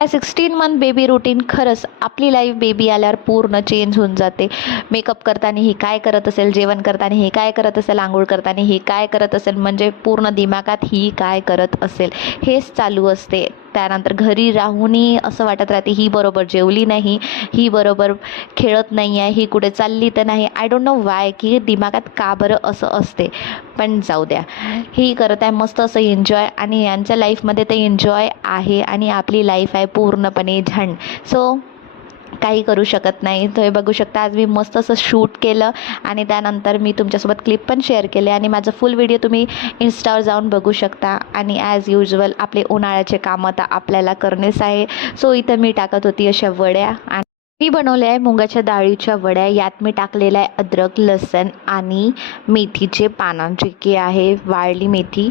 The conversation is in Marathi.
16 मंथ बेबी रुटीन खरंच आपली लाईफ बेबी आल्यावर पूर्ण चेंज होऊन जाते. मेकअप करताना ही काय करत असेल, जेवण करताना ही काय करत असेल, आंघोळ करताना ही काय करत असेल, म्हणजे पूर्ण दिमागात ही काय करत असेल हेच चालू असते. त्यानंतर घरी राहूनही असं वाटत राहते ही बरोबर जेवली नाही, ही बरोबर खेळत नाही आहे, ही कुठे चालली तर नाही. आय डोंट नो वाय की दिमागात का बरं असं असते. पण जाऊ द्या, ही करत आहे मस्त असं एन्जॉय, आणि यांच्या लाईफमध्ये ते एन्जॉय आहे आणि आपली लाईफ आहे पूर्णपणे झंड. सो काही करू शकत नाही. तर हे बघू शकता आज मी मस्त असं शूट केलं आणि त्यानंतर मी तुमच्यासोबत क्लिप पण शेअर केले आणि माझं फुल व्हिडिओ तुम्ही इन्स्टावर जाऊन बघू शकता. आणि ॲज युजल आपले उन्हाळ्याचे कामं तर आपल्याला करणेच आहे. सो इथं मी टाकत होती अशा वड्या, आणि मी बनवल्या आहे मुगाच्या डाळीच्या वड्या. यात मी टाकलेलं आहे अद्रक, लसण आणि मेथीचे पानं, जे की आहे वाळली मेथी